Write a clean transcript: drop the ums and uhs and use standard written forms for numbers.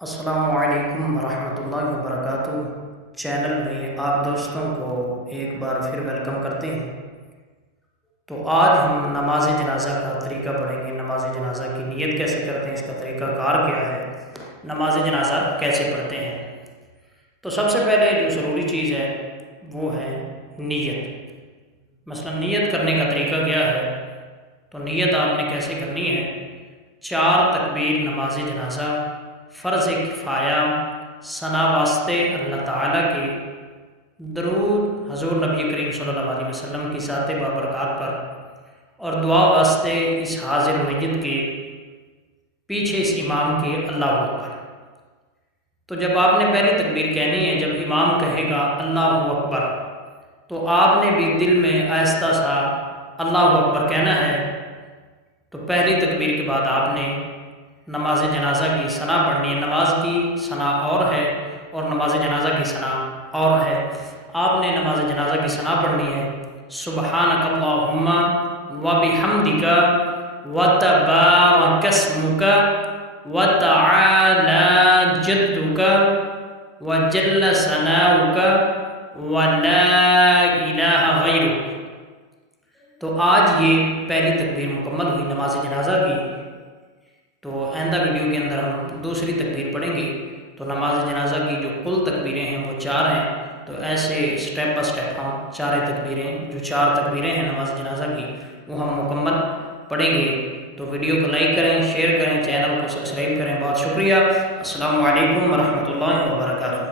السلام علیکم ورحمۃ اللہ وبرکاتہ۔ چینل میں آپ دوستوں کو ایک بار پھر ویلکم کرتے ہیں۔ تو آج ہم نماز جنازہ کا طریقہ پڑھیں گے۔ نماز جنازہ کی نیت کیسے کرتے ہیں، اس کا طریقہ کار کیا ہے، نماز جنازہ کیسے پڑھتے ہیں۔ تو سب سے پہلے جو ضروری چیز ہے وہ ہے نیت۔ مثلا نیت کرنے کا طریقہ کیا ہے، تو نیت آپ نے کیسے کرنی ہے۔ 4 تکبیر نماز جنازہ، فرض کفایہ، ثنا واسطے اللہ تعالیٰ کے، درود حضور نبی کریم صلی اللہ علیہ وسلم کی ذات بابرکات پر، اور دعا واسطے اس حاضر میت کے پیچھے اس امام کے اللہ اکبر۔ تو جب آپ نے پہلی تکبیر کہنی ہے، جب امام کہے گا اللہ اکبر، تو آپ نے بھی دل میں آہستہ سا اللہ اکبر کہنا ہے۔ تو پہلی تکبیر کے بعد آپ نے نماز جنازہ کی ثنا پڑھنی ہے۔ نماز کی ثنا اور ہے اور نماز جنازہ کی ثنا اور ہے۔ آپ نے نماز جنازہ کی ثنا پڑھنی ہے، سبحانک اللہم وبحمدک وتبارک اسمک وتعالی جدک وجل ثناؤک ولا الہ غیرک۔ تو آج یہ پہلی تکبیر مکمل ہوئی نماز جنازہ کی۔ تو آئندہ ویڈیو کے اندر ہم دوسری تکبیر پڑھیں گے۔ تو نماز جنازہ کی جو کل تکبیریں ہیں وہ 4 ہیں۔ تو ایسے سٹیپ بائی سٹیپ ہم 4 تکبیریں، جو 4 تکبیریں ہیں نماز جنازہ کی، وہ ہم مکمل پڑھیں گے۔ تو ویڈیو کو لائک کریں، شیئر کریں، چینل کو سبسکرائب کریں۔ بہت شکریہ۔ السلام علیکم ورحمۃ اللہ وبرکاتہ۔